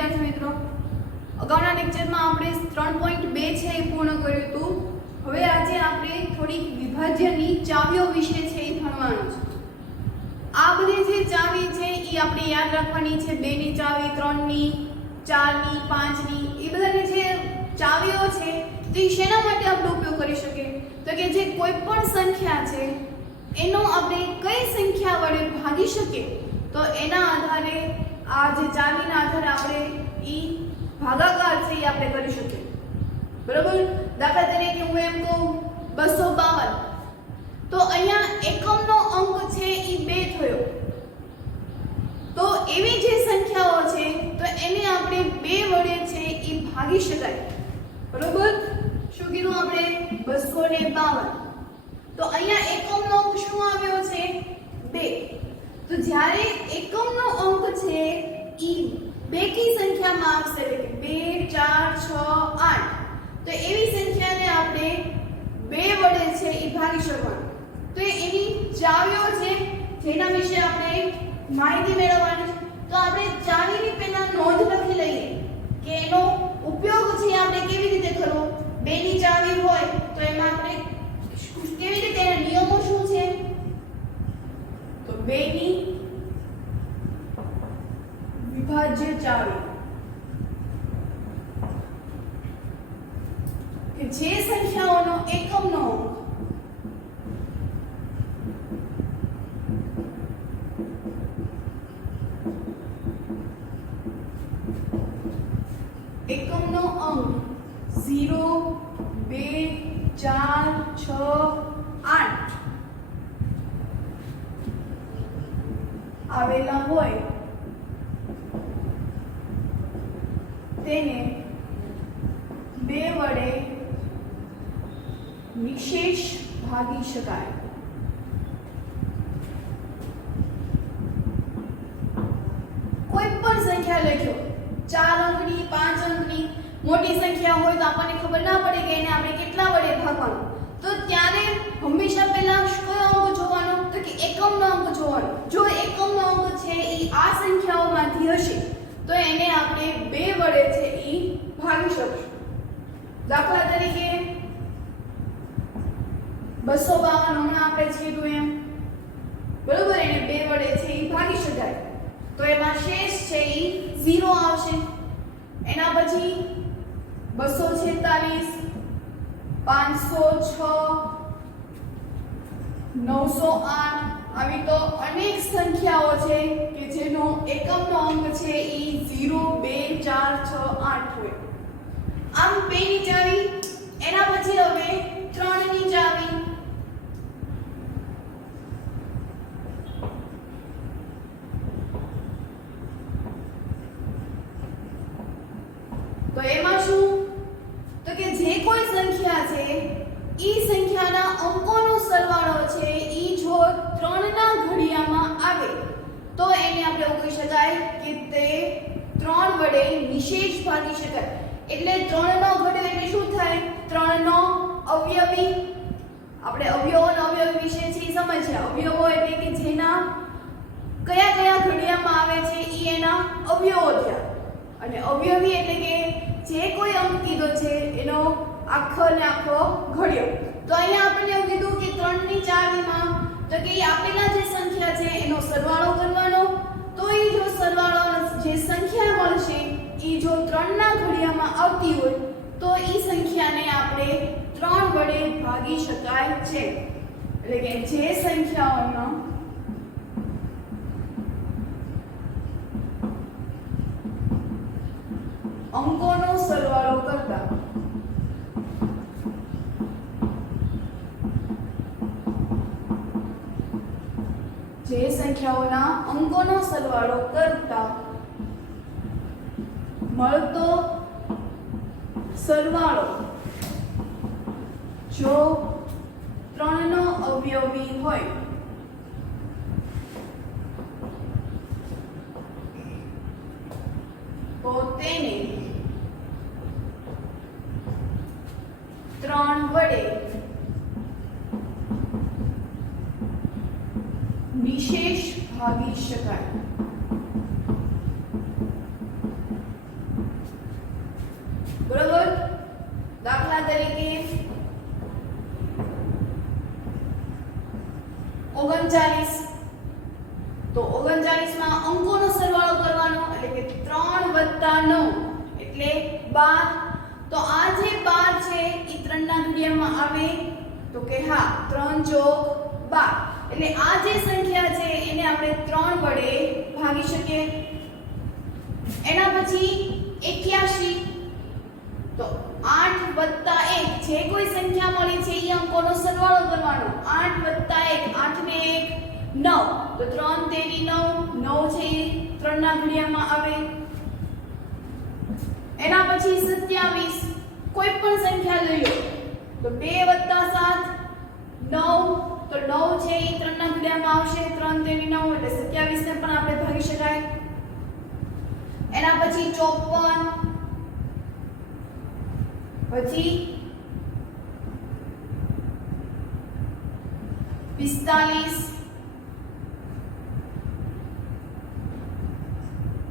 વિદ્યાર્થી મિત્રો, અગાઉના લેક્ચરમાં આપણે 3.2 છે એ પૂર્ણ કર્યું હતું. હવે આજે આપણે થોડીક વિભાજ્યની ચાવીઓ વિશે છે એ ભણવાનું છે. આ બધી જે ચાવી છે એ આપણે યાદ રાખવાની છે. 2 ની ચાવી, 3 ની, 4 ની, 5 ની, એ બધાની જે ચાવીઓ છે તે શેના માટે આપણે ઉપયોગ કરી શકીએ? તો કે જે કોઈ પણ સંખ્યા છે એનો આપણે કઈ સંખ્યા વડે ભાગી શકીએ તો એના આધારે આ જે ચાવીના આધારે આપણે ઈ ભાગાકાર છે એ આપણે કરી શકીએ. બરાબર? દાખલા તરીકે હું એમ કહું 252, તો અહીંયા એકમનો અંક છે ઈ 2 થયો. તો એવી જે સંખ્યાઓ છે તો એને આપણે 2 વડે છે ઈ ભાગી શકાય. બરાબર? શું કીધું આપણે? 252. તો અહીંયા એકમનો અંક શું આવ્યો છે? 2. તો જ્યારે એકમનો અંક છે ઈ બેકી સંખ્યામાં આવશે, એટલે કે 2 4 6 8, તો એવી સંખ્યાને આપણે 2 વડે છે ઈ ભાગી શકવાનું. તો એની ચાવીઓ છે જેના વિશે આપણે માહિતી મેળવવાની છે. તો આપણે ચાવીની પહેલા નોંધ લખી લઈએ કે એનો ઉપયોગ છે આપણે કેવી રીતે કરવો. 2 ની ચાવી હોય તો એમાં આપણે કેવી રીતે, એના નિયમો શું છે? તો 2 ની વિભાજ્ય ચાવી કે જે સંખ્યાઓનો એકમનો અંક એકમનો અંક 0 2 4 6 8 આવેલા હોય તેને 2 વડે નિશેષ ભાગી શકાય. કોઈ પણ સંખ્યા લેજો, 4 અંકની, 5 અંકની, મોટી સંખ્યા હોય તો આપણને ખબર ના પડે કે એને આપણે કેટલા વડે ભાગવાનું. તો ત્યારે હંમેશા પહેલા કયો અંક જોવાનો? તો કે એકમનો અંક જોવાનો. જો એકમનો અંક છે એ આ સંખ્યાઓમાંથી હશે તો એને આપણે 2 વડે છે એ ભાગી શકશું. દાખલા તરીકે 252 હમણાં આપણે કીધું એમ, બરોબર, એને 2 વડે છે એ ભાગી શકાય. તો એમાં શેષ છે એ 0 આવશે. એના પછી 246, 506, 908 આવી તો અનેક સંખ્યાઓ છે કે જેનો એકમનો અંક છે એ 0 2 4 6 8 હોય. આમ 2 ની ચાવી, એના પછી હવે 3 ની ચાવી. તો એમાં શું? તો કે જે કોઈ સંખ્યા છે ઈ સંખ્યાના અંકોનો સરવાળો છે ઈ જો 3 ના ઘડિયામાં આવે તો એને આપણે એવું કહી શકાય કે તે 3 વડે નિશેષ ભાગી શકાય. એટલે 3 નો ઘડિયો એટલે શું થાય? 3 નો અવયવી. આપણે અવયવો અને અવયવી વિશે છે સમજ્યા. અવયવો એટલે કે જેના કયા કયા ઘડિયામાં આવે છે ઈ એના અવયવો થયા. અને અવયવી એટલે કે જે કોઈ અંક કીધો છે એનો આખો ને આખો ઘડિયો. તો અહીંયા આપણે એવું કીધું કે 3 ની ચાવીમાં તો કે આપેલા જે સંખ્યા છે એનો સરવાળો કરવાનો. તો એ જો સરવાળો જે સંખ્યા મળશે એ જો 3 ના ઘડિયામાં આવતી હોય તો એ સંખ્યાને આપણે 3 વડે ભાગી શકાય છે. એટલે કે જે સંખ્યાઓનો અંકોનો સરવાળો કરતા જે સંખ્યાઓના અંકોનો સરવાળો કરતા મળતો સરવાળો જો 3 નો અવયવી હોય તો તેને 3 વડે નિશેષ ભાગી શકાય. 39, તો 39 માં અંકોનો સરવાળો કરવાનો એટલે કે 3 + 9 એટલે 12. તો આ જે 12 છે એ 3 ના ઘડિયામાં આવે તો કે હા 3 + 12 એટલે આ જે સંખ્યા છે એને આપણે 3 વડે ભાગી શકીએ. એના પછી 81, તો 8 + 1 જે કોઈ સંખ્યા મળી છે એ અંકોનો સરવાળો કરવાનો. 8 + 1 8 ને 1 9, તો 3 તેરી 9 9 છે એ 3 ના ઘડિયામાં આવે. એના પછી 27, કોઈ પણ સંખ્યા લઈ લો તો 2 + 7 9, તો 9 છે એ 3 ના ઘડિયામાં આવશે. 3 તેરી 9 એટલે 27 ને પણ આપણે ભાગી શકાય. એના પછી 54, પછી 45,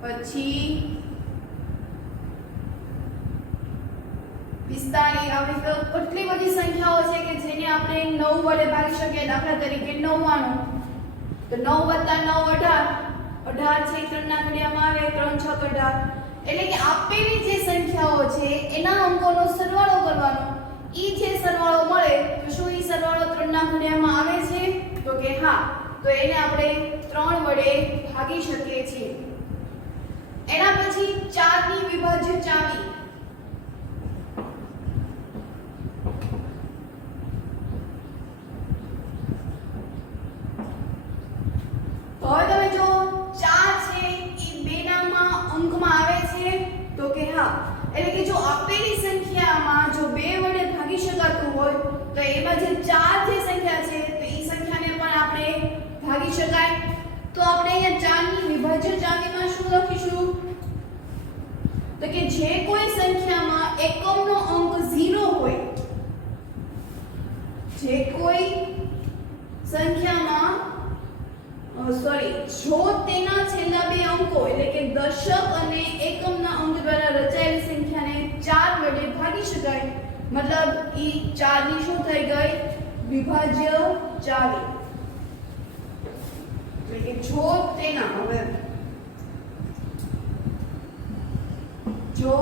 પછી 45. આવી તો કેટલી બધી સંખ્યાઓ છે કે જેને આપણે 9 વડે ભાગી શકીએ. દાખલા તરીકે 99, તો 9 + 9 18, 18 છે 3 ના ઘડિયામાં આવે. 3 × 6 = 18. એટલે કે આપેલી જે સંખ્યાઓ છે એના અંકોનો સરવાળો કરવાનો. ઈ જે સરવાળો મળે તો શું ઈ સરવાળો 3 ના ઘડિયામાં આવે છે તો કે હા, તો એને આપણે 3 વડે ભાગી શકીએ છીએ. એના પછી 4 ની વિભાજ્ય ચાવી. હવે તમે જો 4 છે એ 2 નામાં અંકમાં આવે છે તો કે હા. એટલે કે જો આપેલી સંખ્યામાં જો 2 વડે ભાગી શકાતું હોય તો એમાં જે 4 જે સંખ્યા છે તો એ સંખ્યાને પણ આપણે ભાગી શકાય. તો આપણે અહીંયા 4 ની વિભાજ્ય ચાવીમાં શું લખીશું તો કે જે કોઈ સંખ્યામાં એકમનો અંક 0 હોય, જે કોઈ સંખ્યામાં જો તેના છેલ્લા 2 અંકો એટલે કે દશક અને એકમના અંક દ્વારા રચાયેલી સંખ્યાને 4 વડે ભાગી શકાય. મતલબ ઈ 4 ની શું થઈ ગઈ વિભાજ્ય ચાવી. એટલે કે જો તેના હવે જો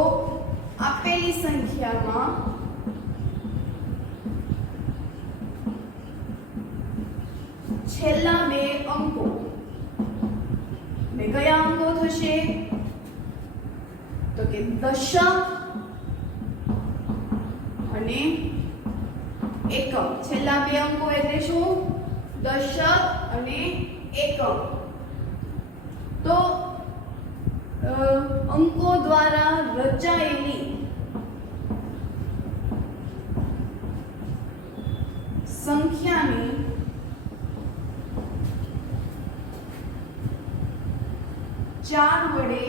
આપેલી સંખ્યામાં છેલ્લા 2 અંકો ને કયા અંકો થશે તો કે દશક અને એકમ. છેલ્લા 2 અંકો એટલે શું દશક અને એકમ. તો અંકો દ્વારા રચાયેલી સંખ્યાને 4 વડે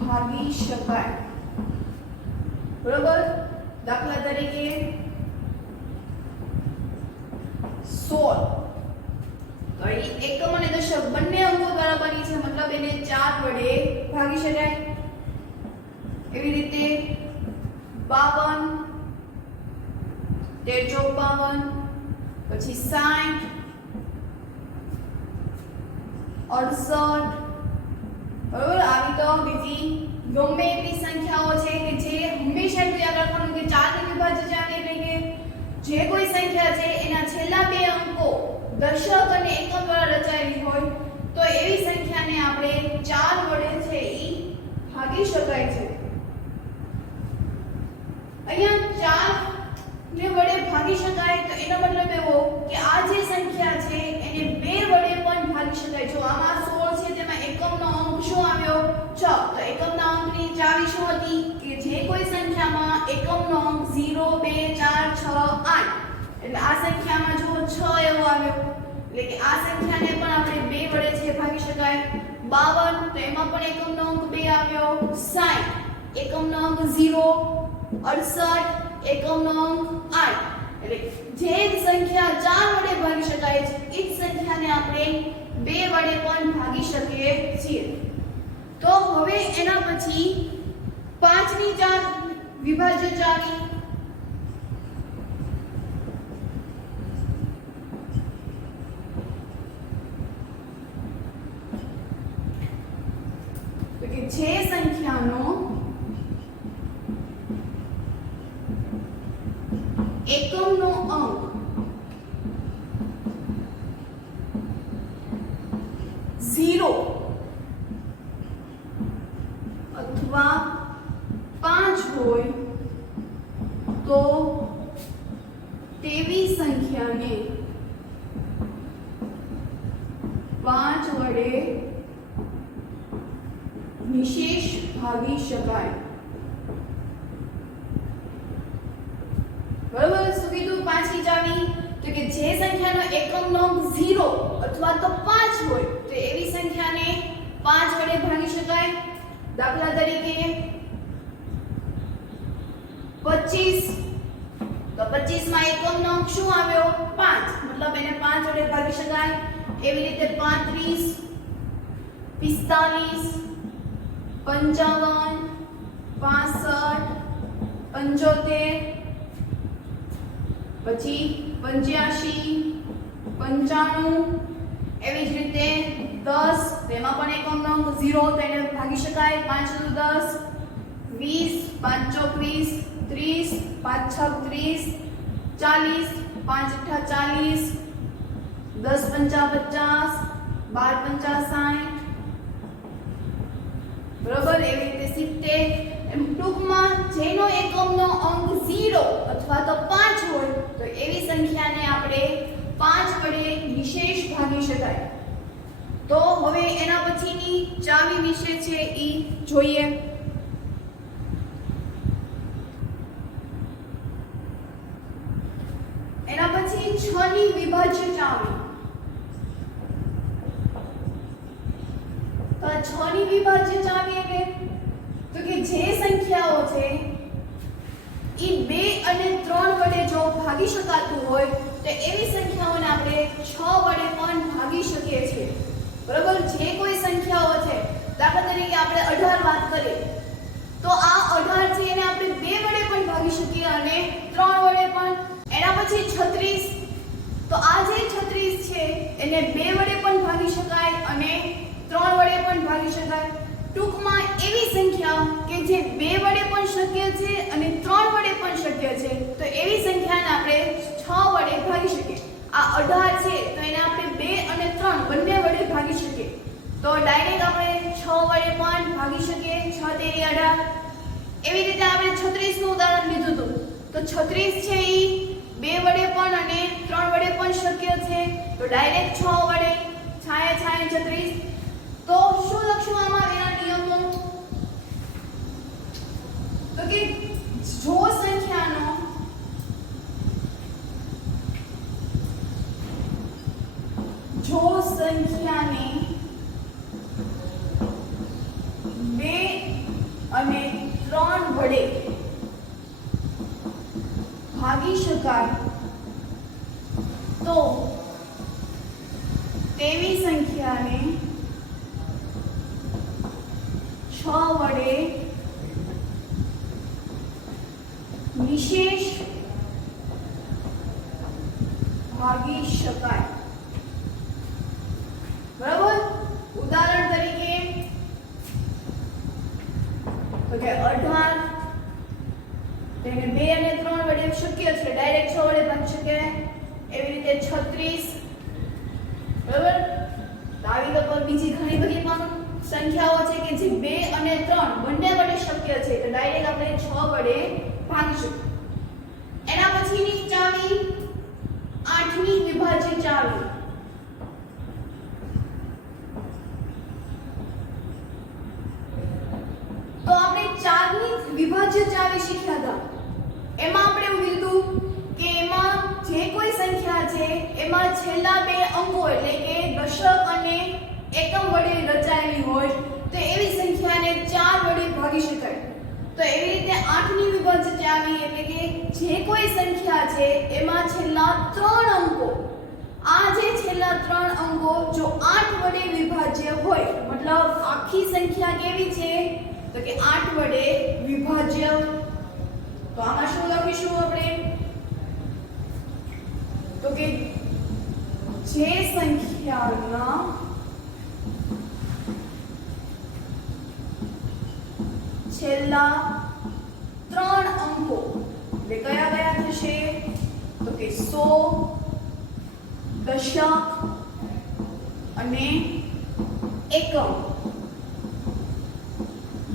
ભાગી શકાય. બરોબર. દાખલા તરીકે 16, તો એ એકમ અને દશક બંને અંકો દ્વારા બની છે, મતલબ એને 4 વડે ભાગી શકાય. એવી રીતે 52, 13 × 52, પછી 60, 68. બરોબર. આવી તો બીજી ગમે એટલી સંખ્યાઓ છે કે જે હંમેશા યાદ રાખવાનું કે 4 ની વિભાજ્ય ચાવી એટલે કે જે કોઈ સંખ્યા છે એના છેલ્લા 2 અંકો દશક અને એકમ દ્વારા રચાયેલી હોય તો એવી સંખ્યાને આપણે 4 વડે છે ઈ ભાગી શકાય છે. અહીંયા 4 ને વડે ભાગી શકાય તો એનો મતલબ એવો કે આ જે સંખ્યા છે એને 2 વડે પણ ભાગી શકાય. જો આમાં 16 છે તેમાં એકમનો અંક શું આવ્યો 6, તો એકમના અંકની ચાવી શું હતી કે જે કોઈ સંખ્યામાં એકમનો અંક 0 2 4 6 8, એટલે આ સંખ્યામાં જો 6 એવો આવ્યો એટલે કે આ સંખ્યાને પણ આપણે 2 વડે છે ભાગી શકાય. 52, તો એમાં પણ એકમનો અંક 2 આવ્યો. 60 એકમનો અંક 0, 68 એકમનો અંક 8, એટલે જે સંખ્યા 4 વડે ભાગી શકાય છે એ જ સંખ્યાને આપણે 2 વડે પણ ભાગી શકીએ છીએ. તો હવે એના પછી 5 ની વિભાજ્ય ચાવી. કે જે સંખ્યાનો એકમનો અંક 0 અથવા 5 હોય તો તેવી સંખ્યાને 5 વડે નિશેષ ભાગી શકાય. બરોબર? શું કીધું? પાછી ચાવી તો કે જે સંખ્યાનો એકમનો અંક 0 અથવા તો 5 હોય તો એવી સંખ્યાને 5 વડે ભાગી શકાય. દાખલા તરીકે 25 તો 25 માં એકમનો અંક શું આવ્યો? 5, મતલબ એને 5 વડે ભાગી શકાય. એવી રીતે 35, 45, 55, 65, 75, પછી 85, 95, એવી જ રીતે 10 તેમાં પણ એકમનો અંક 0 તો એને ભાગી શકાય. 5 × 10 20, 5 × 24 30, 5 × 36 40, 5 × 8 40, 10 × 5 = 50, 12 × 5 = 60. બરોબર? એવી રીતે 70. એમ ટૂંકમાં જેનો એકમનો અંક 0 અથવા તો 5 હોય તો એવી સંખ્યાને આપણે 5 વડે નિશેષ ભાગી શકાય. તો હવે એના પછીની ચાવી વિશે છે ઈ જોઈએ. એના પછી 6 ની વિભાજ્ય ચાવી. તો 6 ની વિભાજ્ય ચાવી એટલે તો કે જે સંખ્યાઓ છે ઈ 2 અને 3 વડે જો ભાગી શકાતું હોય તો એવી સંખ્યાઓને આપણે 6 વડે પણ ભાગી શકીએ છીએ. બરોબર? જે કોઈ સંખ્યાઓ છે, દાખલા તરીકે આપણે 18 વાત કરીએ તો આ 18 છે એને આપણે 2 વડે પણ ભાગી શકીએ અને 3 વડે પણ. એના પછી 36 તો આ જે 36 છે એને 2 વડે પણ ભાગી શકાય અને 3 વડે પણ ભાગી શકાય. ટૂંકમાં એવી સંખ્યા કે જે 2 વડે પણ શક્ય છે અને 3 વડે પણ શક્ય છે તો એવી સંખ્યાને આપણે 6 વડે ભાગી શકીએ. આ 18 છે તો એને આપણે 2 અને 3 બંને વડે ભાગી શકીએ. તો ડાયરેક્ટ આપણે 6 વડે પણ ભાગી શકીએ. 6 તેરી 18. એવી રીતે આપણે 36 નું ઉદાહરણ લીધું હતું તો 36 છે ઈ 2 વડે પણ અને 3 વડે પણ શક્ય છે તો ડાયરેક્ટ 6 વડે. છાયા 36. તો શું લખશું આમાં એના નિયમો? તો કે જો સંખ્યાનો સંખ્યાને 2 અને 3 વડે ભાગી શકાય તો તેવી સંખ્યાને 6 વડે નિશેષ ભાગી શકાય. બરાબર? ઉદાહરણ તરીકે તો કે 18 તેને 2 અને 3 વડે શક્ય છે, ડાયરેક્ટ 6 વડે ભાગી શકે. એવી રીતે 36. બરાબર? આવી તો પર બીજી ઘણી બધી પણ સંખ્યાઓ છે કે જે 2 અને 3 બંને વડે શક્ય છે તો ડાયરેક્ટ આપણે 6 વડે ભાગીશું. એના પછીની ચાવી 8 ની વિભાજ્ય ચાવી. તો આપણે 4 ની વિભાજ્ય ચાવી શીખ્યા હતા. એમાં આપણે એવું કીધું કે એમાં જે કોઈ સંખ્યા છે એમાં છેલ્લા 2 અંકો એટલે કે દશક અને એકમ વડે રચાયેલી હોય તો એવી સંખ્યાને 4 વડે ભાગી શકાય. તો એવી રીતે 8 ની વિભાજ્ય ચાવી એટલે કે જે કોઈ સંખ્યા છે એમાં છેલ્લા 3 અંકો, આ જે છેલ્લા 3 અંકો જો 8 વડે વિભાજ્ય હોય મતલબ આખી સંખ્યા કેવી છે તો કે 8 વડે વિભાજ્ય. તો આમાં શું લખીશું આપણે? તો કે જે સંખ્યાના છેલ્લા 3 અંકો એટલે કયા કયા થશે તો કે 100 દશક અને એકમ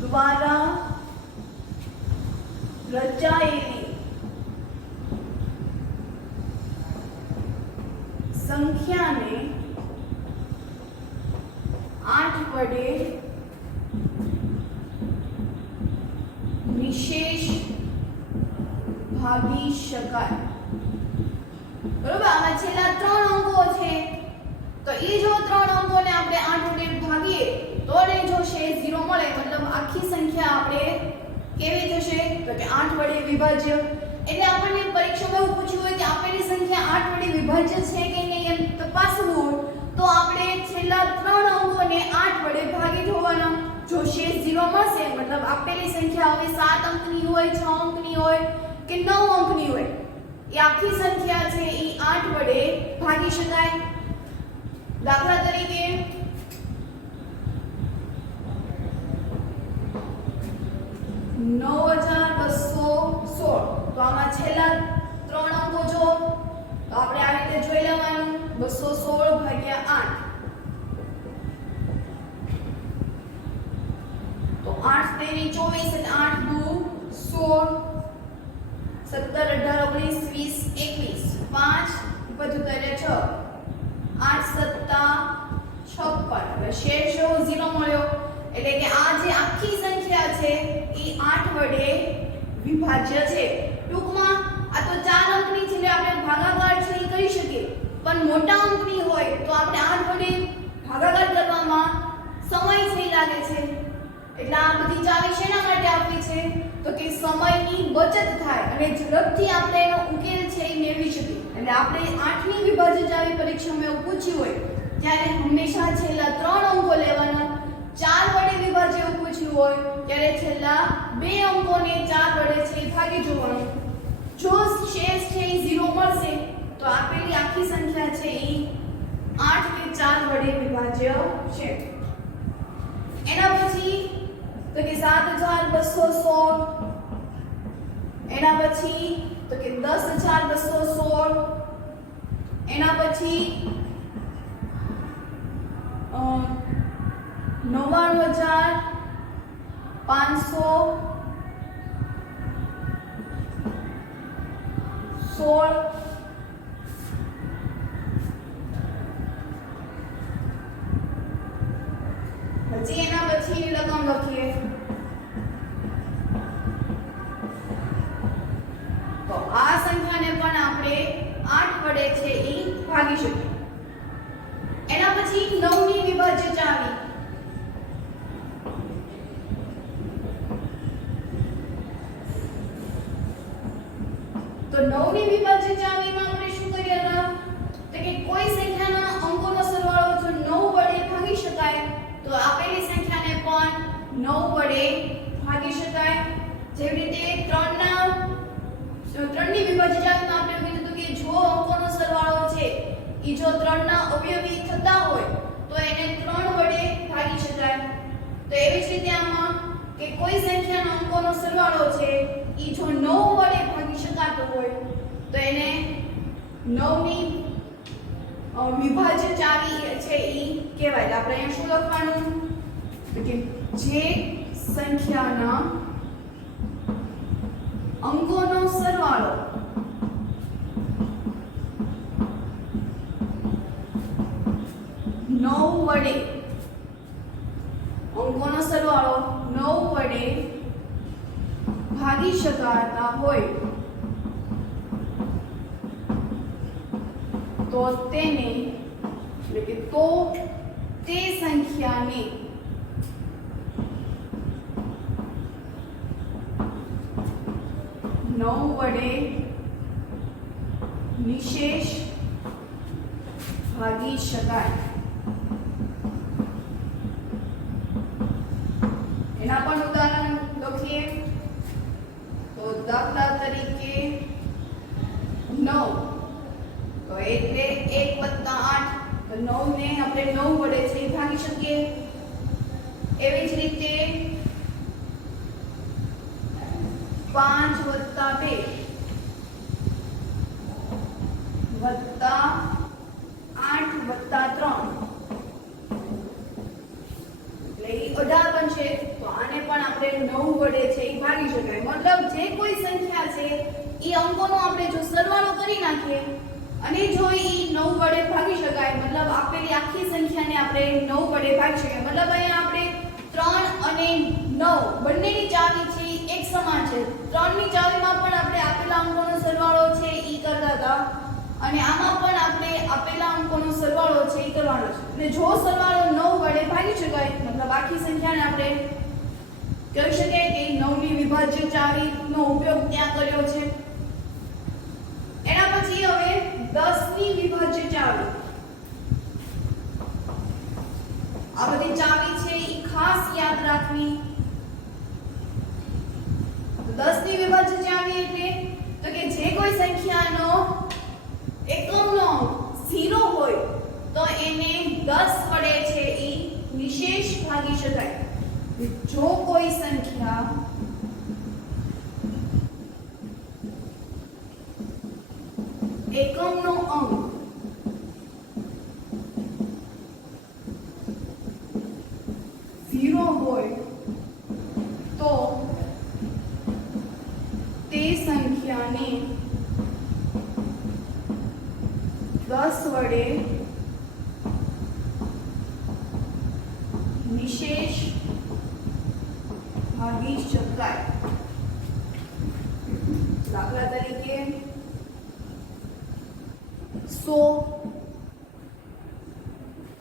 દ્વારા રચાયેલી સંખ્યાને 8 વડે નિશેષ ભાગી શકાય. બરોબર, આમાં છેલ્લા 3 અંકો છે તો એ જો 3 અંકોને આપણે 8 વડે ભાગીએ તો ને જો શેષ 0 મળે, મતલબ આખી સંખ્યા આપણે કેવી થશે તો કે 8 વડે વિભાજ્ય. એટલે આપણને પરીક્ષામાં એવું પૂછ્યું હોય કે આપેલી સંખ્યા 8 વડે વિભાજ્ય છે કે નહીં એમ તપાસવું હોય તો આપણે છેલ્લા 3 અંકોને 8 વડે ભાગી દેવાના. જો શેષ 0 મળશે મતલબ આપેલી સંખ્યા હવે 7 અંકની હોય, 6 અંકની હોય કે 9 અંકની હોય, એ આખી સંખ્યા છે એ 8 વડે ભાગી શકાય. દાખલા તરીકે 9216 તો આમાં છેલ્લા 3 અંકો જો તો આપણે આ રીતે જોઈ લેવાનું 216 ભાગ્યા 8 તો 8 તેરી 24 એટલે 8 દુ 16 17 18 19 20 21 5 બધું કરે 6 8 7 56 હવે શેષ 0 મળ્યો એટલે કે આ જે આખી સંખ્યા છે એ 8 વડે વિભાજ્ય છે. ટૂંકમાં આ તો 4 અંકની છે એટલે આપણે ભાગાકાર છે એ કરી શકીએ, પણ મોટા અંકની હોય તો આપણે 8 વડે ભાગાકાર કરવામાં સમય છે લાગે છે. એટલે આ બધી ચાવી શેના માટે આપી છે તો કે સમયની બચત થાય અને ઝડપથી આપણે એનો ઉકેલ છે એ મેળવી શકીએ. એટલે આપણે 8ની વિભાજ્ય ચાવી પરીક્ષામાં એવું પૂછ્યું હોય ત્યારે હંમેશા છેલ્લા 3 અંકો લેવાના. 4 વડે વિભાજ્ય એવું પૂછ્યું હોય ત્યારે છેલ્લા 2 અંકોને 4 વડે છે ભાગી જોવાનું. જો શેષ છે એ 0 મળશે તો આપેલી આખી સંખ્યા છે એ 8 કે 4 વડે વિભાજ્ય છે. એના પછી તો કે 7216 એના પછી તો કે 10216 એના પછી 99516 પછી એના પછી રકમ લખીએ તો આ સંખ્યાને પણ આપણે 8 વડે છે એ ભાગી શકીએ. એના પછી 9 ની વિભાજ્ય ચાવી તો 9 ની વિભાજ્ય ચાવીમાં આપણે શું કરીએ હતા તો કે કોઈ સંખ્યાના અંકોનો સરવાળો જો 9 વડે ભાગી શકાય તો આપેલી સંખ્યાને પણ 9 વડે ભાગી શકાય. જેવી રીતે 3 ની વિભાજ્ય ચાવીમાં આપણે કીધું કે જો અંકોનો સરવાળો છે એ જો 3 ના અવયવી થતા હોય તો એને 3 વડે ભાગી શકાય. તો એવી જ રીતે આમાં કે કોઈ સંખ્યાનો અંકોનો સરવાળો છે એ જો 9 વડે ભાગી શકાતો હોય તો એને 9 ની વિભાજ્ય ચાવી છે એ કહેવાય. આપણે અહીંયા શું લખવાનું તો કે જે સંખ્યાના અંકોનો સરવાળો 9 વડે અંકોનો સરવાળો 9 વડે ભાગી શકાતા હોય તો તેને એટલે કે તો તે સંખ્યાને 9 વડે નિશેષ ભાગી શકાય. એના પણ ઉદાહરણ લખીએ તો દાખલા તરીકે 9 તો એટલે 1 + 8 તો 9 ને આપણે 9 વડે છે ભાગી શકીએ. એવી જ રીતે 1 5 વત્તા 2 વત્તા 8 વત્તા 3 એટલે 18 બનશે. તો આને પણ આપણે 9 વડે છે એ ભાગી શકાય. મતલબ જે કોઈ સંખ્યા છે એ અંકોનો આપણે જો સરવાળો કરી નાખીએ અને જો એ 9 વડે ભાગી શકાય, મતલબ આપેલી આખી સંખ્યાને આપણે 9 વડે ભાગી શકાય. મતલબ અહીંયા આપણે 3 અને 9 બંનેની ચાવી છે એક સમાન છે. 3 ની ચાવીમાં પણ આપણે આપેલા અંકોનો સરવાળો છે એ કરતા હતા અને આમાં પણ આપણે આપેલા અંકોનો સરવાળો છે એ કરવાનો છે. અને જો સરવાળો 9 વડે ભાગી શકાય, મતલબ આખી સંખ્યાને આપણે કહી શકાય કે 9 ની વિભાજ્ય ચાવીનો ઉપયોગ ત્યાં કર્યો છે. એના પછી હવે 10 ની વિભાજ્ય ચાવી. આ બધી ચાવી છે એ ખાસ યાદ રાખવી. 10 ની વિભાજ્ય ચાવી એટલે તો કે જે કોઈ સંખ્યાનો એકમનો અંક 0 હોય તો એને 10 વડે છે એ નિશેષ ભાગી શકાય. જો કોઈ સંખ્યા એકમનો અંક 0 હોય તો તે સંખ્યાને 10 વડે નિશેષ ભાગી શકાય. દાખલા તરીકે 100,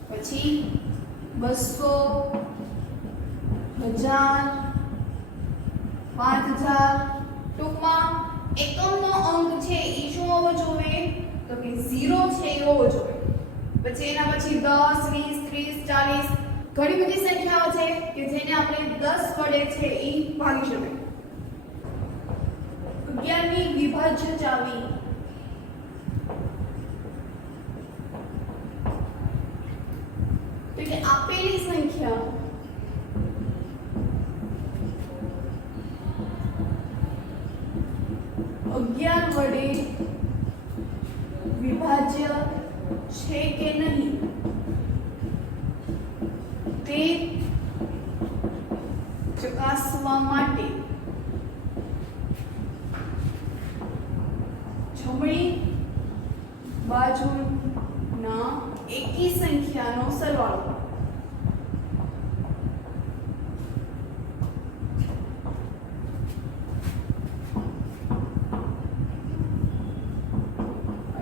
પછી 200, 1000, 5000. ટૂંકમાં એકમનો અંક છે એ શું હોવો જોઈએ? તો કે 0 છે એ હોવો જોઈએ. પછી એના પછી 10, 20, 30, 40 ઘણી બધી સંખ્યાઓ છે કે જેને આપણે 10 વડે છે એ ભાગી શકાય. 11 ની વિભાજ્ય ચાવી. તો કે આપેલી સંખ્યા વડે વિભાજ્ય છે કે નહીં તે ચકાસવા માટે જમણી બાજુના એકી સંખ્યાનો સરવાળો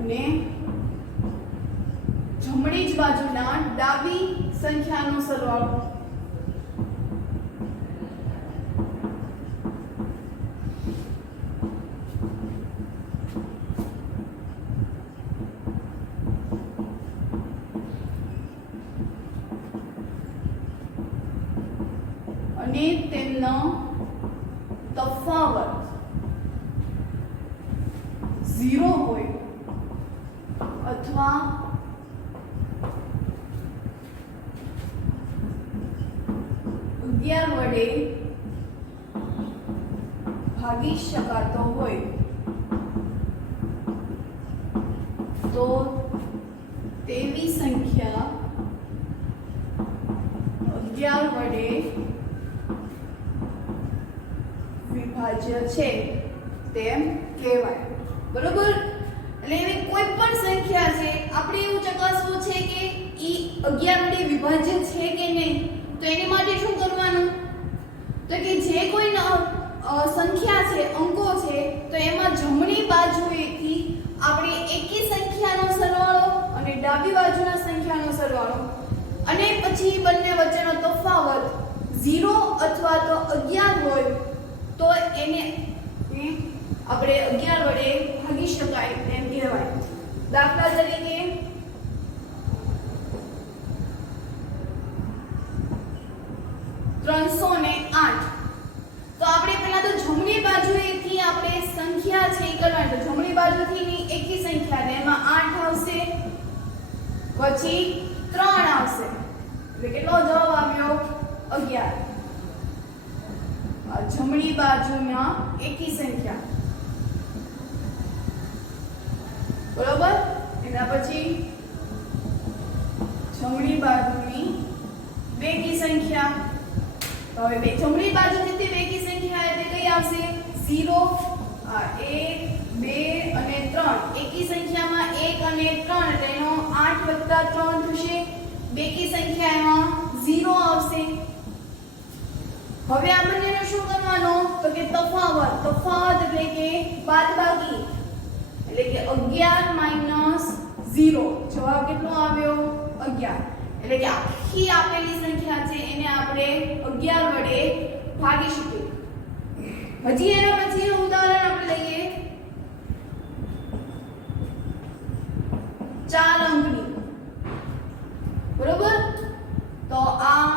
અને જમણી જ બાજુના ડાબી સંખ્યાનો સરવાળો અને તેમનો તફાવત 0 હોય અથવા 11 વડે ભાગી શકાતો હોય તો તેવી સંખ્યા 11 વડે વિભાજ્ય છે તેમ કહેવાય. બરોબર? એટલે એવી કોઈ પણ સંખ્યા છે આપણે એવું ચકાસવું છે કે ઈ 11 વડે વિભાજ્ય છે કે નહીં. તો એની માટે શું કરવાનું? તો કે જે કોઈ સંખ્યા છે, અંકો છે, તો એમાં જમણી બાજુએથી આપણે એકી સંખ્યાનો સરવાળો અને ડાબી બાજુના સંખ્યાનો સરવાળો અને પછી બંને વચ્ચેનો તફાવત 0 અથવા તો 11 હોય તો એને આપણે 11 વડે ભાગી શકાય તેમ કહેવાય. દાખલા તરીકે 308. તો આપણે પહેલા તો જમણી બાજુએથી આપણે સંખ્યા છે એ કરવાની. તો જમણી બાજુથી એકી સંખ્યા ને એમાં 8 આવશે, પછી 3 આવશે. એટલે કેટલો જવાબ આવ્યો? 11. જમણી બાજુમાં એકી સંખ્યા, બરોબર. એના પછી જમણી બાજુની બેકી સંખ્યા. તો હવે જમણી બાજુની બેકી સંખ્યા એટલે કઈ આવશે? 0, 1, 2 અને 3. એકી સંખ્યામાં 1 અને 3 એટલે એનો 8 + 3 થશે. બેકી સંખ્યા એમાં 0 આવશે. હવે આ બંનેનો શું કરવાનો? તો કે તફાવત. તફાવત એટલે કે બાદબાકી, એટલે કે 11 - 0. જવાબ કેટલો આવ્યો? 11. એટલે કે આખી આપેલી સંખ્યા છે એને આપણે 11 વડે ભાગી શકીએ. હજી એના પછી ઉદાહરણ આપણે લઈએ 4 અંકની, બરોબર. તો આ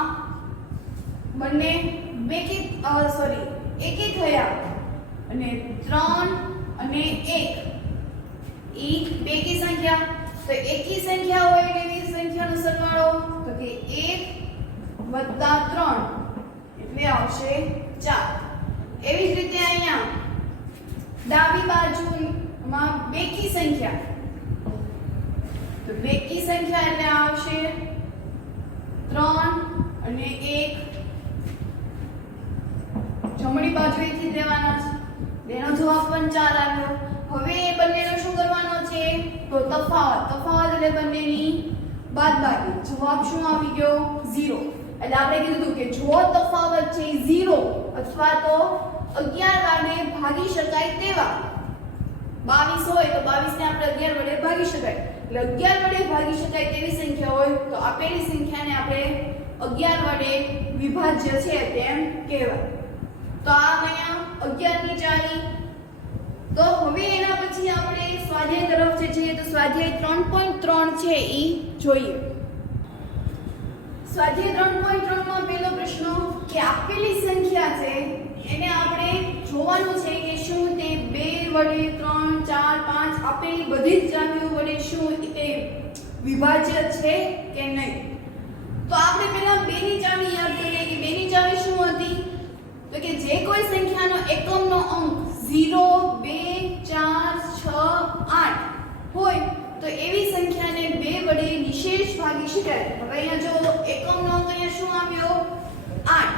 બંને એકી થયા અને 3 અને 1 ઈ બેકી સંખ્યા. તો એકી સંખ્યા હોય એટલે એની સંખ્યાનો સરવાળો તો કે 1 + 3 એટલે આવશે 4. એવી જ રીતે અહીંયા ડાબી બાજુમાં બેકી સંખ્યા, તો બેકી સંખ્યા એટલે આવશે 3 અને 1. જમણી બાજુએથી લેવાના છે, એનો જવાબ પણ 4 આવ્યો. હવે એ બંનેનો શું કરવાનો છે? તો તફાવત. તફાવત એટલે બંનેની બાદબાકી. જવાબ શું આવી ગયો? 0. એટલે આપણે કીધું કે જો તફાવત છે 0 અથવા તો 11 વડે ભાગી શકાય તેવા, 22 હોય તો 22 ને આપણે 11 વડે ભાગી શકાય, એટલે 11 વડે ભાગી શકાય તેવી સંખ્યા હોય તો આપેલી સંખ્યાને આપણે 11 વડે વિભાજ્ય છે તેમ કહેવાય. તો આ અહીંયા 11 ની ચાવી. તો હવે એના પછી આપણે સ્વાધ્યાય તરફ જઈએ તો સ્વાધ્યાય 3.3 છે ઈ જોઈએ. સ્વાધ્યાય 3.3 માં પહેલો પ્રશ્ન કે આપેલી સંખ્યા છે એને આપણે જોવાનું છે કે શું તે 2 વડે 3, 4, 5 આપેલી બધી જ ચાવીઓ વડે શું તે વિભાજ્ય છે કે નહીં. તો આપણે પહેલા 2 ની ચાવી યાદ કરીએ કે 2 ની ચાવી શું હતી? તો કે જે કોઈ સંખ્યાનો એકમનો અંક 0, 2, 4, 6, 8 હોય તો એવી સંખ્યાને 2 વડે નિશેષ ભાગી શકાય. હવે અહીંયા જો એકમનો અંક અહીંયા શું આવ્યો? 8.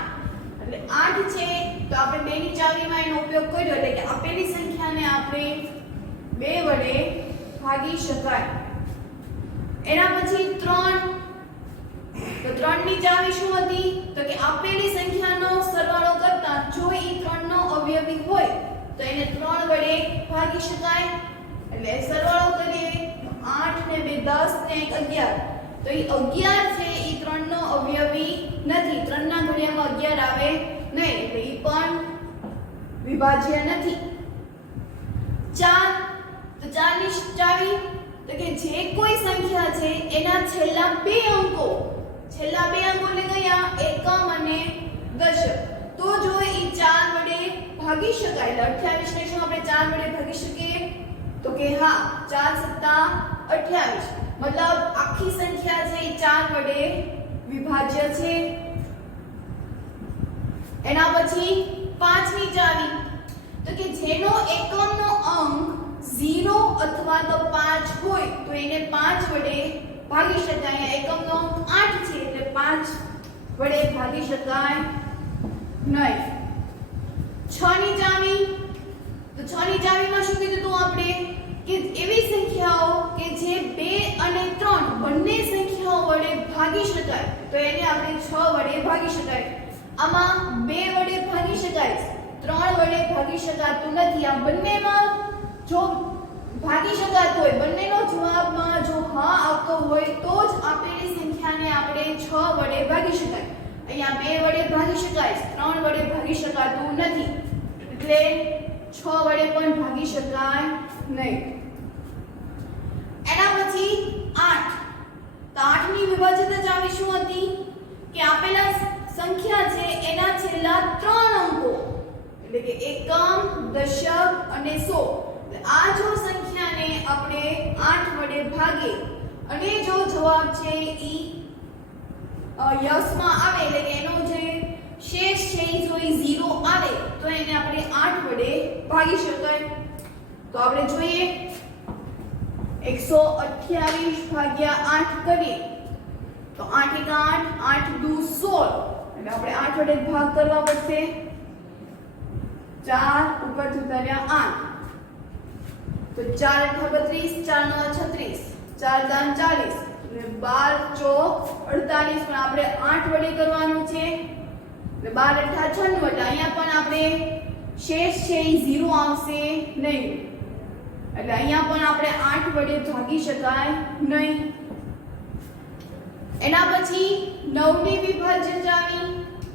એટલે 8 છે તો આપણે 2 ની ચાવીમાં એનો ઉપયોગ કર્યો એટલે કે આપેલી સંખ્યાને આપણે 2 વડે ભાગી શકાય. એના પછી 3. તો 3 ની ચાવી શું હતી? તો કે આપેલી સંખ્યાનો સરવાળો કરતા જો ઈ 3 નો અવયવી હોય તો એને 3 વડે ભાગી શકાય. એટલે સરવાળો કરીએ તો 8 ને 2 10 ને 1 11. તો ઈ 11 છે ઈ 3 નો અવયવી નથી. 3 ના ઘડિયામાં 11 આવે નહીં એટલે ઈ પણ વિભાજ્ય નથી. 4. તો 4 ની ચાવી તો કે જે કોઈ સંખ્યા છે એના છેલ્લા બે અંકો એટલે કયા? એકમ અને દશક. તો જો ઈ 4 વડે ભાગી શકાય એટલે 28 ને શું આપણે 4 વડે ભાગી શકીએ? તો કે હા, 4 + 28. મતલબ આખી સંખ્યા છે ઈ 4 વડે વિભાજ્ય છે. એના પછી 5 ની ચાવી તો કે જેનો એકમનો અંક 0 અથવા તો 5 હોય તો એને 5 વડે ભાગી શકાય. એકમનો અંક 8 છે એટલે 5 વડે ભાગી શકાય નહીં. 6 ની ચાવી તો 6 ની ચાવીમાં શું કીધું હતું આપણે કે એવી સંખ્યાઓ કે જે 2 અને 3 બંને સંખ્યાઓ વડે ભાગી શકાય તો એને આપણે 6 વડે ભાગી શકાય. આમાં 2 વડે ભાગી શકાય, 3 વડે ભાગી શકાતું નથી. આ બંનેમાં જો ભાગી શકાતું હોય, બંનેનો જવાબમાં જો હા આવતો હોય તો જ આપેલી સંખ્યાને આપણે 6 વડે ભાગી શકાય. અહીંયા 2 વડે ભાગી શકાય, 3 વડે ભાગી શકાતું નથી એટલે 6 વડે પણ ભાગી શકાય નહીં. એના પછી 8. તો 8 ની વિભાજ્યતા ચાવી શું હતી કે આપેલા સંખ્યા છે એના છેલ્લા 3 અંકો એટલે કે એકમ, દશક અને 100. આ જો સંખ્યાને આપણે 8 વડે ભાગીએ અને જો જવાબ છે ઈ યસમાં આવે એટલે કે એનો જે શેષ છે જો એ 0 આવે તો એને આપણે 8 વડે ભાગી શકાય. તો આપણે જોઈએ 128 ભાગ્યા 8 કરીએ તો 8 * 8 8 દુ 16 એટલે આપણે 8 વડે ભાગ કરવા પડશે. 4 ઉપરથી ઉતાર્યા 8 તો 4 * 32 4 * 36 4 * 40 અને 12 ચોક 48 પણ આપણે 8 વડે કરવાનું છે એટલે 12 * 8 96 એટલે અહીંયા પણ આપણે શેષ છે એ 0 આવશે નહીં એટલે અહીંયા પણ આપણે 8 વડે ભાગી શકાય નહીં. એના પછી 9 ની વિભાજ્ય ચાવી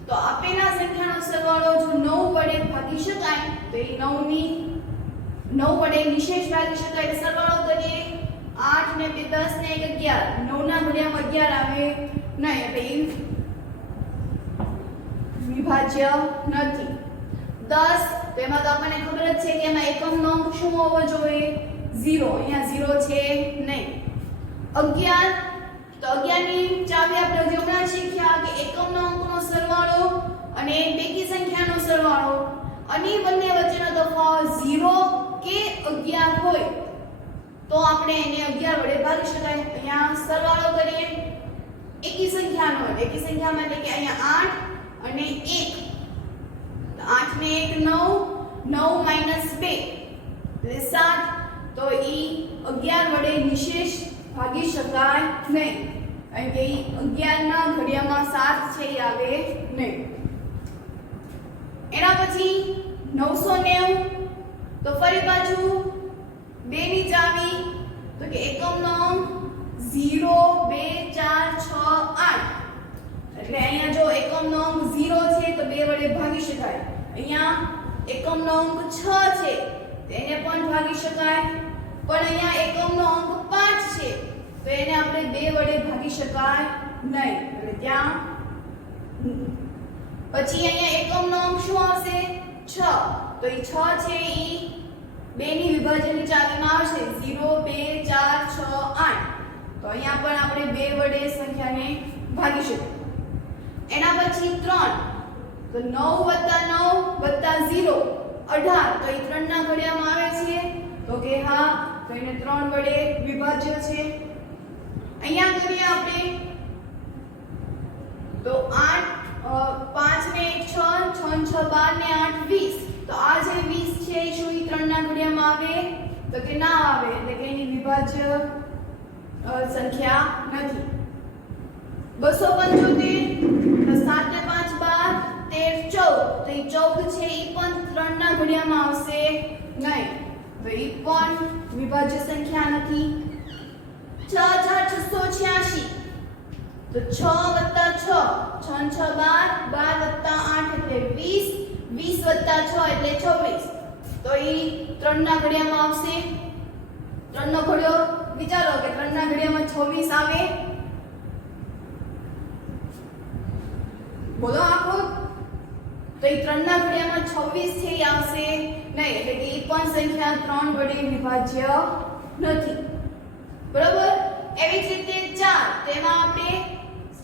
તો આપેલા સંખ્યાનો સરવાળો જો 9 વડે ભાગી શકાય તો એ 9 વડે નિશેષ ભાગી શકાય એટલે સરવાળો કરીએ 8 ને 2 10 ને 1 11 9 ના ઘડિયામાં 11 આવે નહીં એટલે એ વિભાજ્ય નથી. 10 તો એમાં તો આપણને ખબર જ છે કે એમાં એકમનો અંક શું હોવો જોઈએ 0 અહીંયા 0 છે નહીં. 11 તો 11 ની ચાવી આપણે હમણાં શીખ્યા કે એકમનો અંકનો સરવાળો અને બેકી સંખ્યાનો સરવાળો અને બંને વચ્ચેનો તફાવત 0 કે 11 હોય તો આપણે એને 11 વડે ભાગી શકાય. અહીંયા સરવાળો કરીએ એકી સંખ્યાનો એકી સંખ્યામાં એટલે કે અહીંયા 8 અને 1 તો 8 ને 1 9 9 - 2 એટલે 7 તો ઈ 11 વડે નિશેષ ભાગી શકાય નહીં કારણ કે 11 ના ઘડિયામાં 7 છે એ આવે નહીં. એના પછી 990 તો ફરી પાછું 2 ની ચાવી તો કે એકમનો અંક 0 2 4 6 8 એટલે અહીંયા જો એકમનો અંક 0 છે તો 2 વડે ભાગી શકાય. અહીંયા એકમનો અંક 6 છે તેને પણ ભાગી શકાય પણ અહીંયા એકમનો અંક 5 છે તો એને આપણે 2 વડે ભાગી શકાય નહીં એટલે ત્યાં પછી અહીંયા એકમનો અંક શું આવશે 6 તો એ 6 છે એ 2 ની વિભાજનની ચાવીમાં આવશે 0 2 4 6 8 તો અહીંયા પણ આપણે 2 વડે સંખ્યાને ભાગી શકીએ. એના પછી 3 તો 9 + 9 + 0 18 તો એ 3 ના ઘડિયામાં આવે છે તો કે હા તો એને 3 વડે વિભાજ્ય છે. અહીંયા કરીએ આપણે તો 8 5 ને 1 6 6 6 12 ને 8 20 તો આ જે 20 છે એ શું 3 ના ઘડિયામાં આવે તો કે ના આવે એટલે કે એની વિભાજ્ય સંખ્યા નથી. 275 તો 7 ને 5 12 13 14 તો એ 14 છે એ પણ 3 ના ઘડિયામાં આવશે નહીં તો એ પણ વિભાજ્ય સંખ્યા નથી. 6686 તો 6 + 6 6 6 12 12 + 8 એટલે 20 20 + 6 એટલે 24 તો એ 3 ના ઘડિયામાં આવશે. 3 નો ઘડિયો વિચારો કે 3 ના ઘડિયામાં 26 આવે બોલો આખો તો એ 3 ના ઘડિયામાં 26 છે એ આવશે નહીં એટલે કે એ પણ સંખ્યા 3 વડે વિભાજ્ય નથી. બરાબર. એવી જ રીતે 4 તેમાં આપણે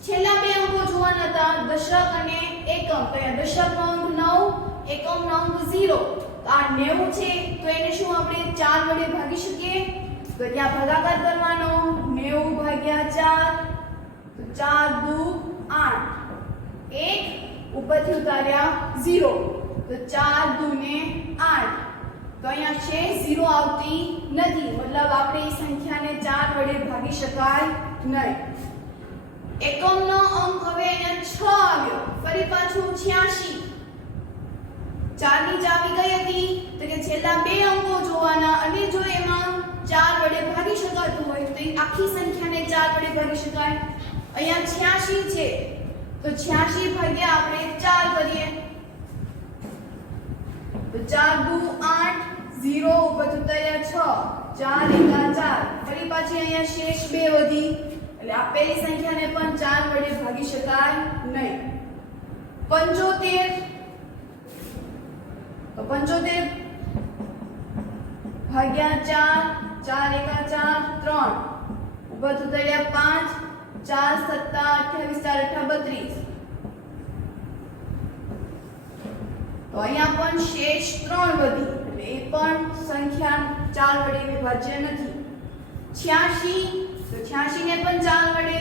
છેલ્લા બે અંકો જોવાના હતા દશક અને એકમ તો અહીંયા દશકનો અંક 9 એકમનો અંક 0 તો આ 90 છે તો એને શું આપણે 4 વડે ભાગી શકીએ તો ત્યાં ભાગાકાર કરવાનો 90 ભાગ્યા 4 તો 4 દુ 8 1 ઉપરથી ઉતાર્યા 0 તો 4 દુ ને 8 તો અહીંયા છે 0 આવતી નથી મતલબ આપણે એ સંખ્યાને 4 વડે ભાગી શકાય નહીં. એકમનો અંક હવે અહીંયા 6 આવ્યો ફરી પાછું 86 4 ની ચાવી કઈ હતી તો કે છેલ્લા બે અંકો જોવાના અને જો એમાં 4 વડે ભાગી શકાતું હોય તો એ આખી સંખ્યાને 4 વડે ભાગી શકાય. અહીંયા 86 છે તો 86 ભાગ્યા આપણે 4 કરીએ તો 4 દુ 8 0 ઉપર ઉતાર્યા 6 4 * 4 ફરી પાછી અહીંયા શેષ 2 વધી એટલે આપેલી સંખ્યાને પણ 4 વડે ભાગી શકાય નહીં. 75 તો 75 ભાગ્યા 4 4 * 4 3 ઉપર ઉતાર્યા 5 4 7 28 4 32 અહીંયા પણ શેષ 3 વધી એટલે એ પણ સંખ્યા 4 વડે વિભાજ્ય નથી. 86 તો 86 ને પણ 4 વડે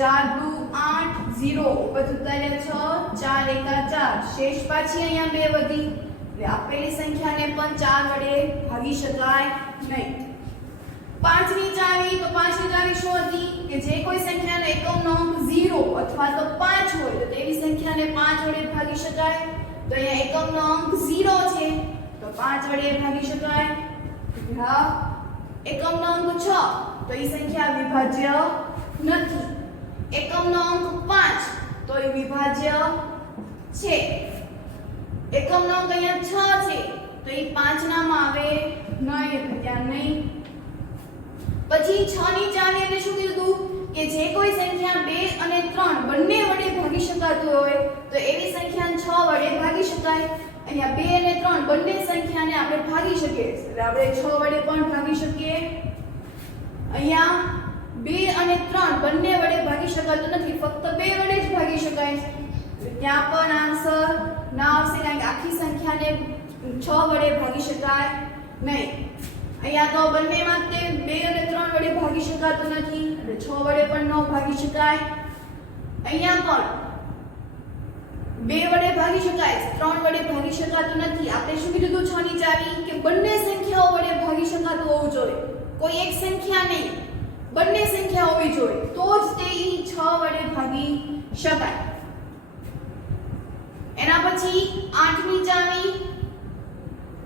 4 દુ 8 0 ઉપર ઉતાર્યા 6 4 એકા 4 શેષ પાછી અહીંયા 2 વધી એટલે આપેલી સંખ્યાને પણ 4 વડે ભાગી શકાય નહીં. 5 ની ચાવી તો 5 ની ચાવી શું હતી કે જે કોઈ સંખ્યાનો એકમનો અંક 0 અથવા તો 5 હોય તો તેવી સંખ્યાને 5 વડે ભાગી શકાય. તો અહીંયા એકમનો અંક 0 છે તો 5 વડે ભાગી શકાય. હા એકમનો અંક 6 તો એ સંખ્યા વિભાજ્ય નથી. એકમનો અંક 5 તો એ વિભાજ્ય છે. એકમનો અંક અહીંયા 6 છે તો એ 5 નામાં આવે નહીં એટલે ત્યાં નહીં. પછી 6 ની ચાવી એટલે શું કીધું કે જે કોઈ સંખ્યા 2 અને 3 બંને વડે ભાગી શકાતું હોય તો એવી સંખ્યાને 6 વડે ભાગી શકાય. અહીંયા 2 અને 3 બંને સંખ્યાને આપણે ભાગી શકીએ એટલે આપણે 6 વડે પણ ભાગી શકીએ. અહીંયા 2 અને 3 બંને વડે ભાગી શકાતું નથી, ફક્ત 2 વડે જ ભાગી શકાય. ત્યાં પણ આન્સર ના આવશે કારણ કે આખી સંખ્યાને 6 વડે ભાગી શકાય નહીં. અહીંયા તો બંનેમાં તે 2 અને 3 વડે ભાગી શકાતું નથી એટલે 6 વડે પણ ન ભાગી શકાય. અહીંયા પણ 2 વડે ભાગી શકાય 3 વડે ભાગી શકાતું નથી. આપણે શું કીધું 6 ની ચાવી કે બંને સંખ્યાઓ વડે ભાગી શકાતું હોવું જોઈએ, કોઈ એક સંખ્યા નહીં બંને સંખ્યા હોવી જોઈએ તો જ તે 6 વડે ભાગી શકાય. એના પછી 8 ની ચાવી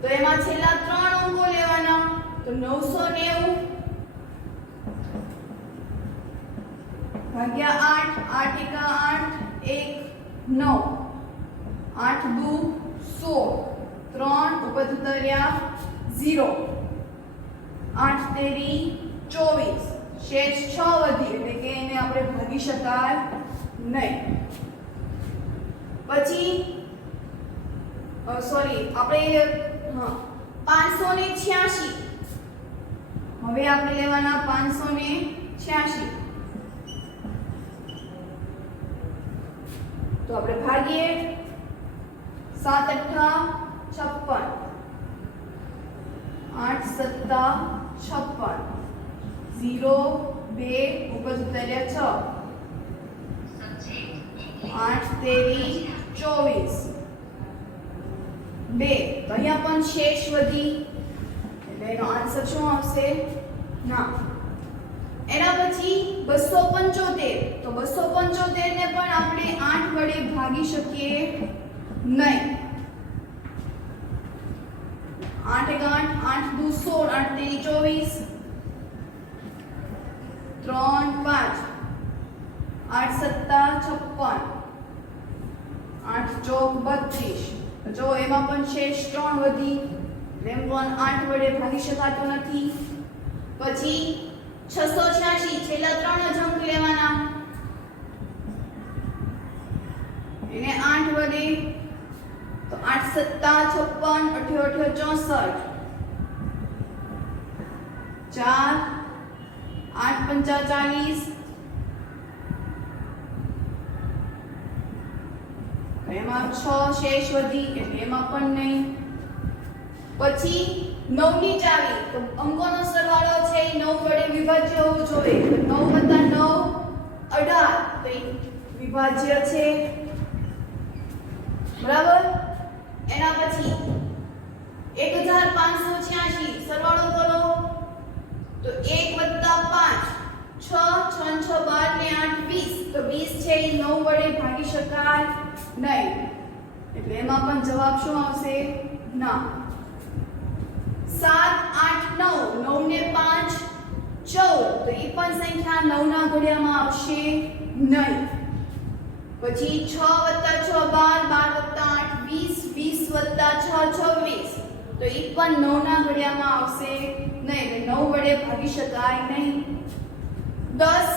તો એમાં છેલ્લા 3 અંકો લેવાના તો 990 ભાગ્યા 8 8 એકા 8 1 9 8 દુ 16 3 ઉપર ઉતર્યા 0 8 તેરી 24 શેષ 6 વધી એટલે કે એને આપણે ભાગી શકાય નહીં. પછી સોરી આપણે 586 હવે આપણે લેવાના 586 તો આપણે ભાગીએ 7 8 56 8 7 56 0 2 ઉપર ઉતર્યા 6 8 તેરી 24 2 તો અહીંયા પણ શેષ વધી એટલે એનો આન્સર શું આવશે ના. એના પછી 275 તો 275 ને પણ આપણે 8 વડે ભાગી શકીએ નહીં. 8 એકા 8 8 દુ 16 8 તેરી 24 3 5 8 7 56 8 ચોક 32 જો એમાં પણ શેષ 3 વધી એમ પણ 8 વડે ભાગી શકાતો નથી. પછી 686 છેલ્લા 3 જ અંક લેવાના એને 8 વડે તો 8 7 56 88 64 4 8 5 40 એમાં 6 શેષ વધી એટલે એમાં પણ નહીં. પછી 9 ની ચાવી તો અંકોનો સરવાળો છે એ 9 વડે વિભાજ્ય હોવું જોઈએ તો 9 + 9 18 તો એ વિભાજ્ય છે બરાબર. એના પછી 1586 સરવાળો કરો તો 1 + 5 6 6 6 12 ને 8 20 તો 20 છે એ 9 વડે ભાગી શકાય નહીં એટલે એમાં પણ જવાબ શું આવશે ના. 7 8 9 9 ને 5 14 તો એ પણ સંખ્યા 9 ના ઘડિયામાં આવશે નહીં. પછી 6 + 6 12 12 + 8 20 20 + 6 26 તો એ પણ 9 ના ઘડિયામાં આવશે નહીં એટલે 9 વડે ભાગી શકાય નહીં. 10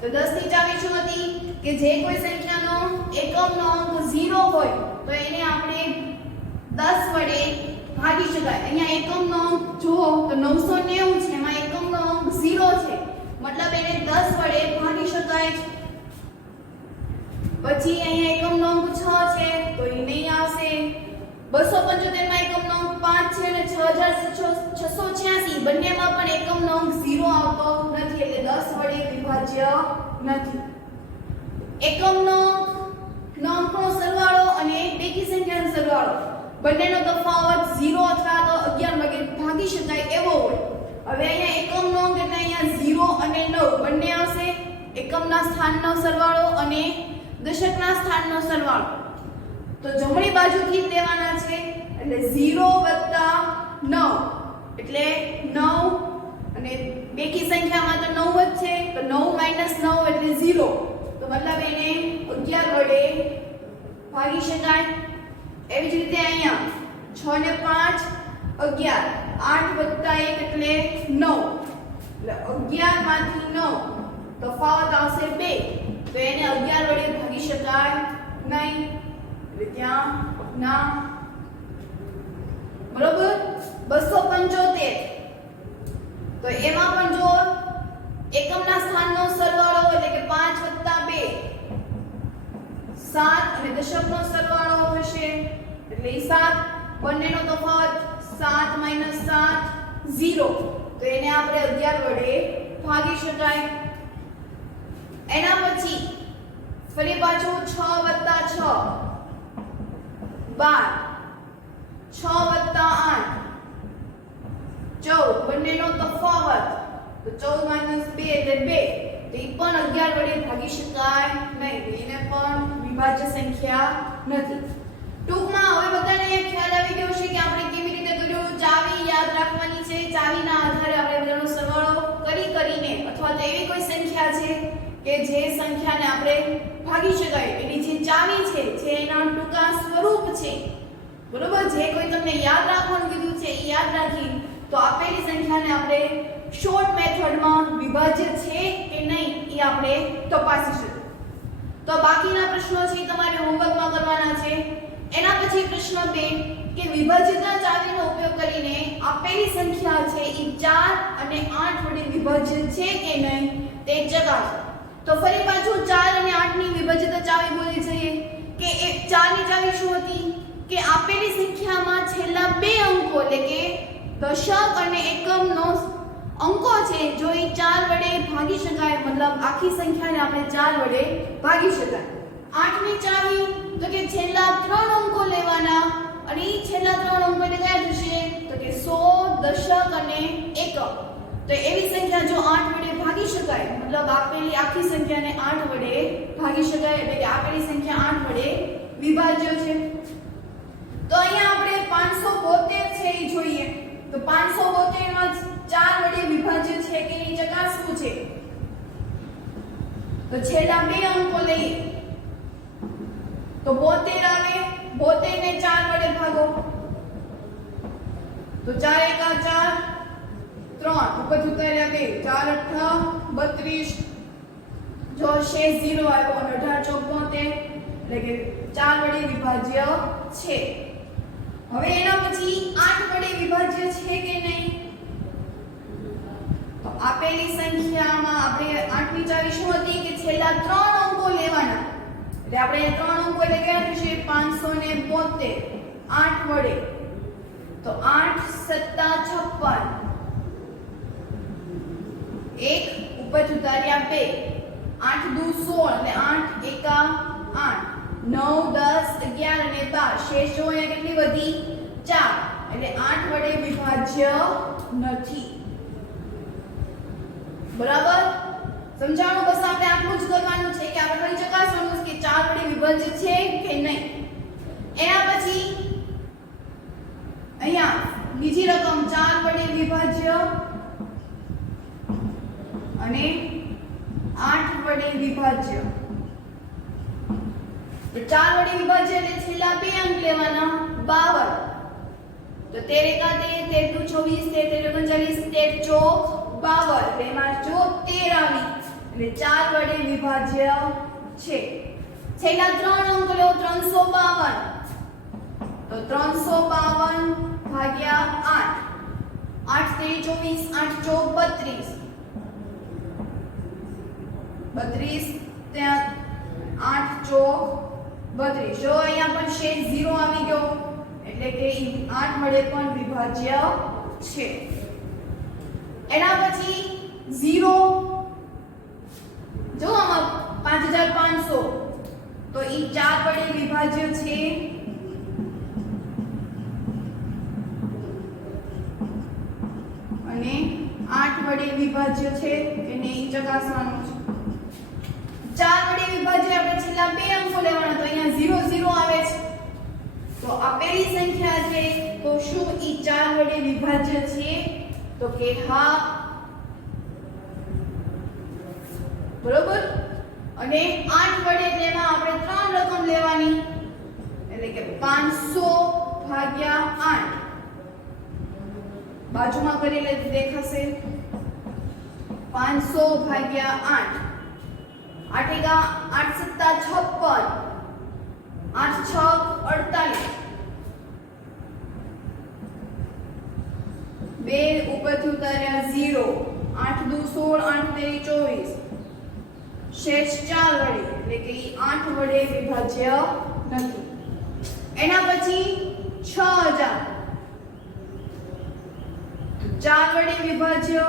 તો 10 ની ચાવી શું હતી કે જે કોઈ સંખ્યાનો એકમનો અંક 0 હોય તો એને આપણે 10 વડે ભાગી શકાય. અહીંયા એકમનો અંક જુઓ તો 990 છે એમાં એકમનો અંક 0 છે મતલબ એને 10 વડે ભાગી શકાય છે. પછી અહીંયા એકમનો અંક 6 છે તો એ નહીં આવશે. 275 માં એકમનો અંક 5 છે અને 6686 બંનેમાં પણ એકમનો અંક 0 આવતો નથી એટલે 10 વડે વિભાજ્ય નથી. એકમનો અંકનો સરવાળો અને બેકી સંખ્યાનો સરવાળો બંનેનો તફાવત 0 અથવા તો 11 વડે ભાગી શકાય એવો હોય. હવે અહીંયા એકમનો અંક એટલે અહીંયા 0 અને 9 બંને આવશે. એકમના સ્થાનનો સરવાળો અને દશકના સ્થાનનો સરવાળો તો જમણી બાજુથી લેવાના છે એટલે 0 + 9 એટલે 9 અને બેકી સંખ્યામાં તો 9 જ છે તો 9 - 9 એટલે 0 તો મતલબ એને 11 વડે ભાગી શકાય. એવી જ રીતે અહીંયા 6 ને 5 11 8 + 1 એટલે 9 એટલે 11 માંથી 9 તફાવત આવશે 2 તો એને 11 વડે ભાગી શકાય નહીં એટલે ત્યાં ના. બરોબર. 275 તો એમાં પણ જો એકમના સ્થાનનો સરવાળો એટલે કે 5 + 2 7 અને દશકનો સરવાળો હશે એટલે 7 બંનેનો તફાવત 7 - 7 0 તો એને આપણે 11 વડે ભાગી શકાય. એના પછી ફરી પાછું 6 + 6 12 6 + 8 14 બંનેનો તફાવત તો 14 - 2 એટલે 2 તો એ પણ 11 વડે ભાગી શકાય નહીં એને પણ વિભાજ્ય સંખ્યા નથી. ટૂંકમાં હવે બધાને ખ્યાલ આવી ગયો છે કે આપણે કેવી રીતે કર્યું. ચાવી યાદ રાખવાની છે. ચાવીના આધારે આપણે બધાનો સરવાળો કરીને અથવા તો એવી કોઈ સંખ્યા છે કે જે સંખ્યાને આપણે ભાગી શકાય એની જે ચાવી છે જે એના ટૂંકા સ્વરૂપ છે બરોબર જે કોઈ તમને યાદ રાખવાનું કીધું છે એ યાદ રાખી તો આપેલી સંખ્યાને આપણે શોર્ટ મેથડમાં વિભાજ્ય છે કે નહીં એ આપણે તપાસી શકીએ. તો બાકીના પ્રશ્નો છે તમારે હોમવર્કમાં કરવાના છે. એના પછી પ્રશ્ન 2 કે વિભાજ્યતા ચાવીનો ઉપયોગ કરીને આપેલી સંખ્યા છે એ 4 અને 8 વડે વિભાજ્ય છે કે નહીં તે ચકાસો. તો ફરી પાછું 4 અને 8 ની વિભાજ્યતા ચાવી બોલી જઈએ કે 4 ની ચાવી શું હતી કે આપેલી સંખ્યામાં છેલ્લા 2 અંકો એટલે કે દશક અને એકમનો અંકો છે જો એ 4 વડે ભાગી શકાય મતલબ આખી સંખ્યાને આપણે 4 વડે ભાગી શકાય. 8 ની ચાવી તો કે છેલ્લા 3 અંકો લેવાના અને એ છેલ્લા 3 અંકો એટલે કયા થશે તો કે 100 દશક અને એકમ. તો એવી સંખ્યા જો 8 વડે ભાગી શકાય મતલબ આપેલી આખી સંખ્યાને 8 વડે ભાગી શકાય એટલે કે આપેલી સંખ્યા 8 વડે વિભાજ્ય છે. તો અહીંયા આપણે 572 છે એ જોઈએ તો 572 માં 4 વડે વિભાજ્ય છે કે એ ચકાસવું છે. તો છેલ્લા 2 અંકો લઈએ તો 72 આવે 72 ને 4 વડે ભાગો તો 4 × 4 3 ઉપર ઉતાર્યા 2 4 × 8 32 જો શેષ 0 આવ્યો અને 18 × 74 એટલે કે 4 વડે વિભાજ્ય છે. હવે એના પછી 8 વડે વિભાજ્ય છે કે નહીં તો આપેલી સંખ્યામાં આપણે 8 ની ચાવી શું હતી કે છેલ્લા 3 અંકો લેવાના એટલે આપણે 3 અંકો એટલે કયા થશે 572 8 વડે તો 8 × 7 = 56 1 ઉપર ઉતાર્યા 2 8 × 2 = 16 એટલે 8 × 1 8 9 10 11 અને 12 શેષ જો અહીંયા કેટલી વધી 4 એટલે 8 વડે વિભાજ્ય નથી. બરાબર સમજાણું. બસ આપણે આટલું જ કરવાનું છે કે આપણે ખાલી ચકાસવાનું છે કે 4 વડે વિભાજ્ય છે કે નહીં. એના પછી અહીંયા બીજી રકમ 4 વડે વિભાજ્ય અને 8 વડે વિભાજ્ય. તો 4 વડે વિભાજ્ય એટલે છેલ્લા 2 અંક લેવાના 52 તો 13 × 1 13 × 24 13 × 39 13 ચોક 52 એટલે એમાં જો 13 આવી એટલે 4 વડે વિભાજ્ય છે. છેલ્લા 3 અંક લો 352 તો 352 ભાગ્યા 8 8 × 3 = 24 8 ચોક 32 32 ત્યાં 8 ચોક પણ શેષ 0 આવી ગયો એટલે કે ઈ 8 વડે પણ વિભાજ્ય છે. એના પછી 0 જો આમાં 5500 તો ઈ 4 વડે વિભાજ્ય છે. અને 8 વડે વિભાજ્ય છે કે નહીં ચકાસવાનું છે. 4 વડે વિભાજ્ય આપણે છેલ્લા બે અંકો લેવાના તો અહીંયા 0 0 આવે છે. તો આ પહેલી સંખ્યા છે તો શું ઈ 4 વડે વિભાજ્ય છે? તો કે હા. બરોબર. અને 8 વડે એટલે એમાં આપણે ત્રણ રકમ લેવાની એટલે કે 500 ભાગ્યા 8 બાજુમાં કરેલે દેખાશે 500 ભાગ્યા 8 8 એકા 8 સત્તા 56 8 6 48 બે ઉપરથી ઉતાર્યા 0 8 દુ 16 8 તેરી 24 શેષ 4 વડે એટલે કે 8 વડે વિભાજ્ય નથી. એના પછી 6000 4 વડે વિભાજ્ય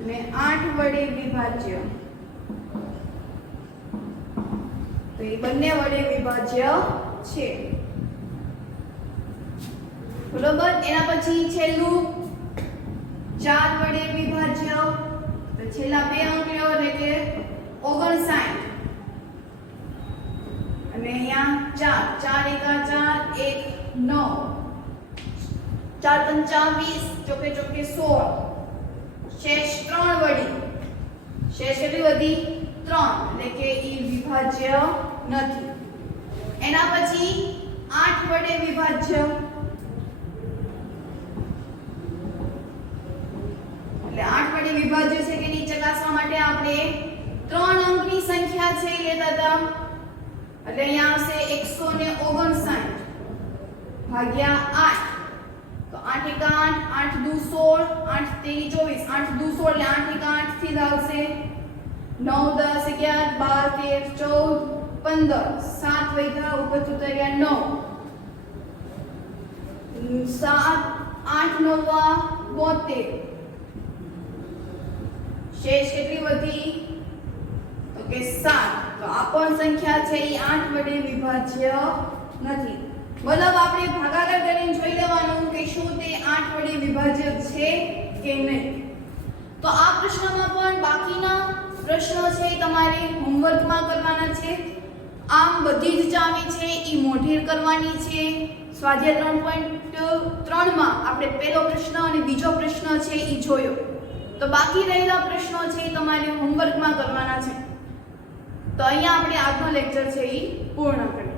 અને 8 વડે વિભાજ્ય તો એ બંને વડે વિભાજ્ય છે. બરોબર. એના પછી છેલ્લું 4 વડે વિભાજ્ય તો છેલ્લા બે અંક લ્યો એટલે કે 59 અને અહીંયા 4 એકા 4 1 9 4 પંચા 20 ચોકે ચોકે 16 શેષ 3 વડી શેષ કેટલી વધી 3 એટલે કે ઈ વિભાજ્ય નથી. એના પછી 8 વડે વિભાજ્ય એટલે 8 વડે વિભાજ્ય છે કે નહીં ચકાસવા માટે આપણે 3 અંકની સંખ્યા છે લેતા હતા એટલે અહીંયા આવશે 159 ભાગ્યા 8 તો 8 એકા 8 8 દુ 16 8 તેરી 24 8 દુ 16 એટલે 8 એકા 8 થી આવશે 9 10 11 12 13 14 15 7 વૈધા ઉપર ઉતર્યા 9 7 8 9 72 શેષ કેટલી વધી તો કે 7 તો આ પણ સંખ્યા છે એ 8 વડે વિભાજ્ય નથી. મતલબ આપણે ભાગાકાર કરીને જોઈ લેવાનું કે શું તે 8 વડે વિભાજ્ય છે કે નહીં. તો આ પ્રશ્નમાં પણ બાકીના પ્રશ્નો છે તમારે હોમવર્કમાં કરવાના છે. આમ બધી જ ચાવી છે એ મોઢેર કરવાની છે. સ્વાધ્યાય 3.3 માં આપણે પહેલો પ્રશ્ન અને બીજો પ્રશ્ન છે એ જોયો. તો બાકી રહેલા પ્રશ્નો છે એ તમારે હોમવર્કમાં કરવાના છે. તો અહીંયા આપણે આજનો લેક્ચર છે એ પૂર્ણ કરીએ.